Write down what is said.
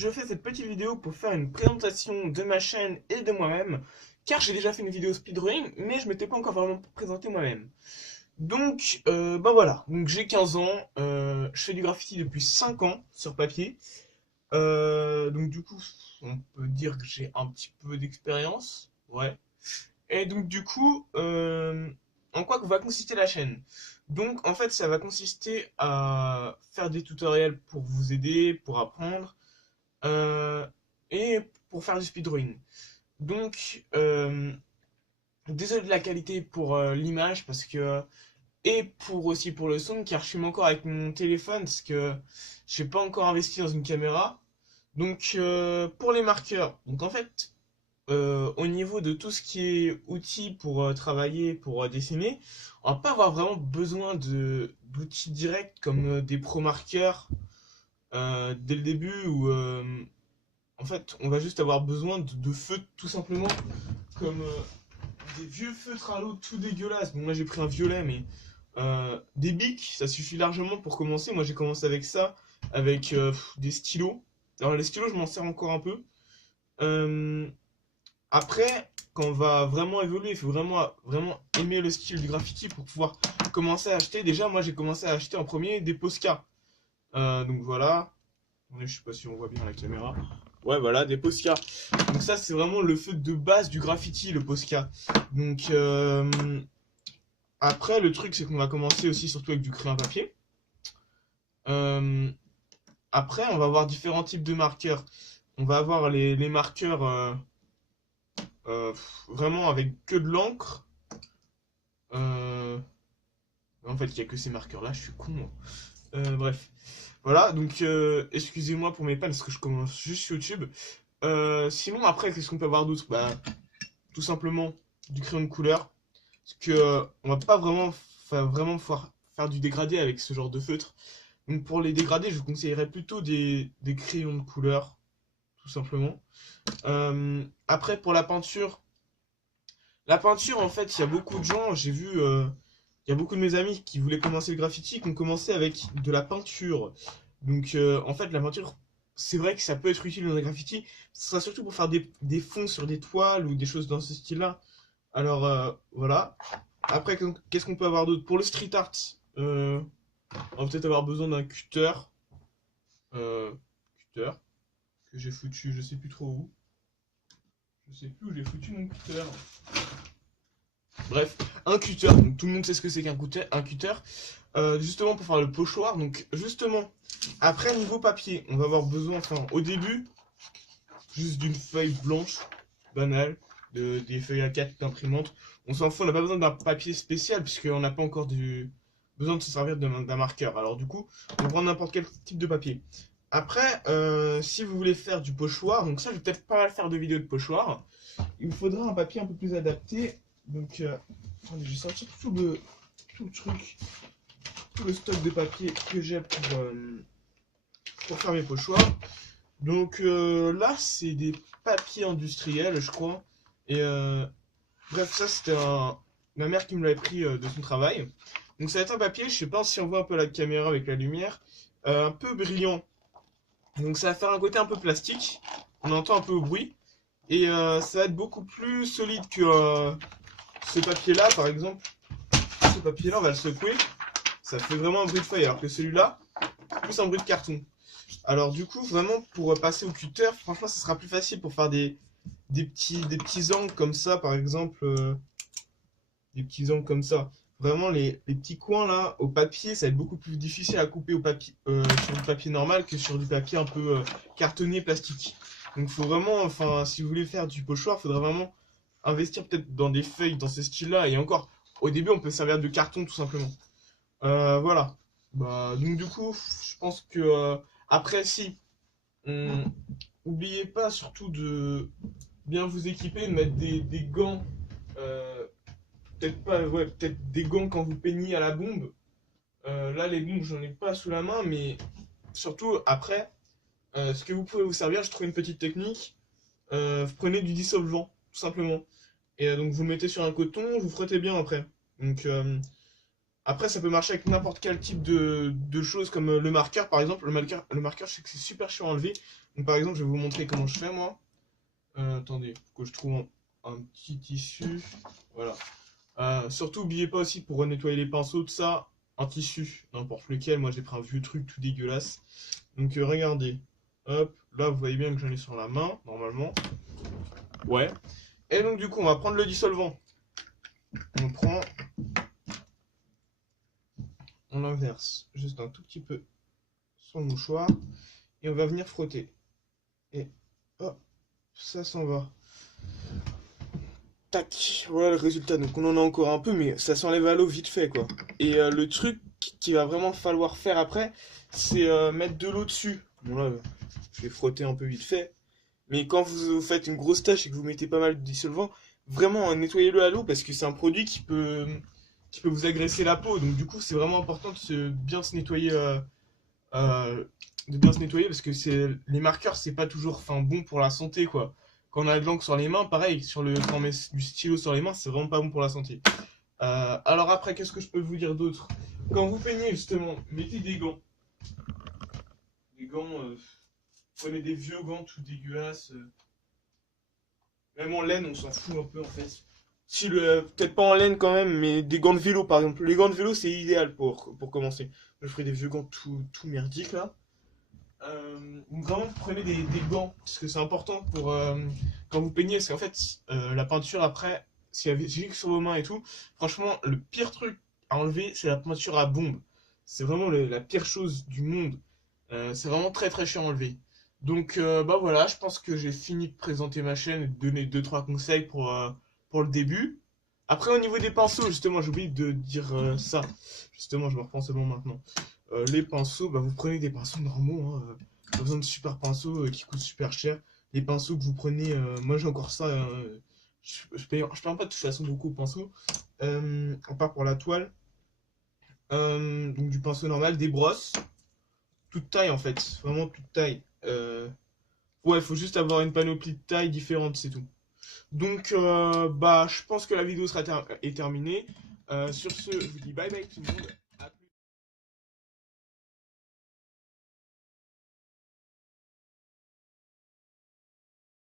je fais cette petite vidéo pour faire une présentation de ma chaîne et de moi-même, car j'ai déjà fait une vidéo speedrunning, mais je m'étais pas encore vraiment présenté moi-même. Donc, ben voilà, donc j'ai 15 ans, je fais du graffiti depuis 5 ans sur papier. Donc du coup, on peut dire que j'ai un petit peu d'expérience, ouais. Et donc du coup, en quoi va consister la chaîne? Donc en fait, ça va consister à faire des tutoriels pour vous aider, pour apprendre, euh, et pour faire du speedrun. Donc, désolé de la qualité pour l'image, parce que et pour aussi pour le son, car je filme encore avec mon téléphone, parce que j'ai pas encore investi dans une caméra. Donc, pour les marqueurs, donc en fait, au niveau de tout ce qui est outils pour travailler, pour dessiner, on va pas avoir vraiment besoin de d'outils directs comme des pro marqueurs dès le début, ou en fait, on va juste avoir besoin de feutres tout simplement, comme des vieux feutres à l'eau tout dégueulasses. Bon, là j'ai pris un violet, mais des bics, ça suffit largement pour commencer. Moi j'ai commencé avec ça, avec des stylos. Alors les stylos, je m'en sers encore un peu. Euh, Après, quand on va vraiment évoluer, il faut vraiment aimer le style du graffiti pour pouvoir commencer à acheter. Déjà, moi j'ai commencé à acheter en premier des Posca. Donc voilà. Je sais pas si on voit bien la caméra. Ouais, voilà, des Posca. Donc ça, c'est vraiment le feu de base du graffiti, le Posca. Donc après, le truc, c'est qu'on va commencer aussi surtout avec du crayon à papier. Euh, Après, on va avoir différents types de marqueurs. On va avoir les marqueurs euh, vraiment avec que de l'encre. Euh, En fait, il n'y a que ces marqueurs-là, je suis con, moi. Bref. Voilà, donc excusez-moi pour mes pannes parce que je commence juste YouTube. Sinon, après, qu'est-ce qu'on peut avoir d'autre? Bah, tout simplement du crayon de couleur. Parce que on va pas vraiment pouvoir faire du dégradé avec ce genre de feutre. Donc pour les dégradés, je vous conseillerais plutôt des crayons de couleur, tout simplement. Après, pour la peinture, en fait, il y a beaucoup de gens, j'ai vu, il y a beaucoup de mes amis qui voulaient commencer le graffiti, qui ont commencé avec de la peinture. Donc, en fait, la peinture, c'est vrai que ça peut être utile dans le graffiti. Ce sera surtout pour faire des fonds sur des toiles ou des choses dans ce style-là. Alors, voilà. Après, qu'est-ce qu'on peut avoir d'autre? Pour le street art, on va peut-être avoir besoin d'un cutter. Euh, Cutter, que j'ai foutu, je sais plus trop où. Je sais plus où j'ai foutu mon cutter. Bref, un cutter, donc tout le monde sait ce que c'est qu'un cutter, un cutter. Justement pour faire le pochoir. Donc justement, après niveau papier, on va avoir besoin, enfin au début, juste d'une feuille blanche, banale, des feuilles A4 d'imprimante. On s'en fout, on n'a pas besoin d'un papier spécial puisqu'on n'a pas encore besoin de se servir d'un marqueur. Alors du coup, on prend n'importe quel type de papier. Après, si vous voulez faire du pochoir, donc ça je vais peut-être pas mal faire de vidéos de pochoir, il vous faudra un papier un peu plus adapté. Donc, attendez, je vais sortir tout le truc, tout le stock de papier que j'ai pour faire mes pochoirs. Donc là, c'est des papiers industriels, je crois. Et bref, ça c'était ma mère qui me l'avait pris de son travail. Donc ça va être un papier, je sais pas si on voit un peu la caméra avec la lumière, un peu brillant. Donc ça va faire un côté un peu plastique. On entend un peu au bruit. Et ça va être beaucoup plus solide que ce papier-là, par exemple. Ce papier-là, on va le secouer. Ça fait vraiment un bruit de feuille, alors que celui-là, c'est plus un bruit de carton. Alors du coup, vraiment, pour passer au cutter, franchement, ça sera plus facile pour faire des petits angles comme ça, par exemple. Des petits angles comme ça. Vraiment, les petits coins là, au papier, ça va être beaucoup plus difficile à couper au papier, sur du papier normal que sur du papier un peu cartonné, plastique. Donc, faut vraiment, enfin, si vous voulez faire du pochoir, il faudra vraiment investir peut-être dans des feuilles dans ce style-là. Et encore, au début, on peut servir de carton tout simplement. Voilà. Bah, donc, du coup, je pense que après, si, on... oubliez pas surtout de bien vous équiper, de mettre des gants. euh, Peut-être pas, ouais, peut-être des gants quand vous peignez à la bombe. Là, les bombes, j'en ai pas sous la main, mais surtout après, ce que vous pouvez vous servir, je trouve une petite technique. Vous prenez du dissolvant, tout simplement. Et donc vous le mettez sur un coton, vous frottez bien après. Donc Après, ça peut marcher avec n'importe quel type de choses, comme le marqueur, par exemple. Le marqueur, je sais que c'est super chiant à enlever. Donc, par exemple, je vais vous montrer comment je fais, moi. Attendez, faut que je trouve un petit tissu. Voilà. Surtout, n'oubliez pas aussi pour nettoyer les pinceaux, tout ça, un tissu, n'importe lequel. Moi, j'ai pris un vieux truc tout dégueulasse. Donc, regardez. Hop, là, vous voyez bien que j'en ai sur la main, normalement. Ouais. Et donc, du coup, on va prendre le dissolvant. On prend, on inverse juste un tout petit peu sur le mouchoir. Et on va venir frotter. Et hop, ça s'en va. Tac, voilà le résultat. Donc on en a encore un peu, mais ça s'enlève à l'eau vite fait, quoi. Et le truc qu'il va vraiment falloir faire après, c'est mettre de l'eau dessus. Bon là, je vais frotter un peu vite fait. Mais quand vous faites une grosse tâche et que vous mettez pas mal de dissolvant, vraiment nettoyez-le à l'eau parce que c'est un produit qui peut vous agresser la peau. Donc du coup, c'est vraiment important bien se nettoyer, de bien se nettoyer parce que les marqueurs, c'est pas toujours, enfin, bon pour la santé, quoi. Quand on a de l'encre sur les mains, pareil, quand on met du stylo sur les mains, c'est vraiment pas bon pour la santé. Alors après, qu'est-ce que je peux vous dire d'autre? Quand vous peignez, justement, mettez des gants. Des gants, prenez des vieux gants tout dégueulasses. Même en laine, on s'en fout un peu en fait. Si peut-être pas en laine quand même, mais des gants de vélo par exemple. Les gants de vélo, c'est idéal pour commencer. Je ferai des vieux gants tout merdiques là. Donc vraiment, vous prenez des gants, parce que c'est important pour quand vous peignez, parce qu'en fait, la peinture après, si elle gicle sur vos mains et tout, franchement, le pire truc à enlever, c'est la peinture à bombe. C'est vraiment la pire chose du monde. C'est vraiment très très chiant à enlever. Donc bah voilà, je pense que j'ai fini de présenter ma chaîne et de donner deux trois conseils pour le début. Après, au niveau des pinceaux, justement, j'ai oublié de dire ça. Justement, je me reprends seulement maintenant. Les pinceaux, bah, vous prenez des pinceaux normaux, hein, pas besoin de super pinceaux qui coûtent super cher. Les pinceaux que vous prenez, moi j'ai encore ça, je paye pas de toute façon beaucoup aux pinceaux, à part pour la toile. Donc du pinceau normal, des brosses, toute taille en fait, vraiment toute taille. Ouais, il faut juste avoir une panoplie de tailles différentes, c'est tout. Donc, bah, je pense que la vidéo est terminée. Sur ce, je vous dis bye bye tout le monde.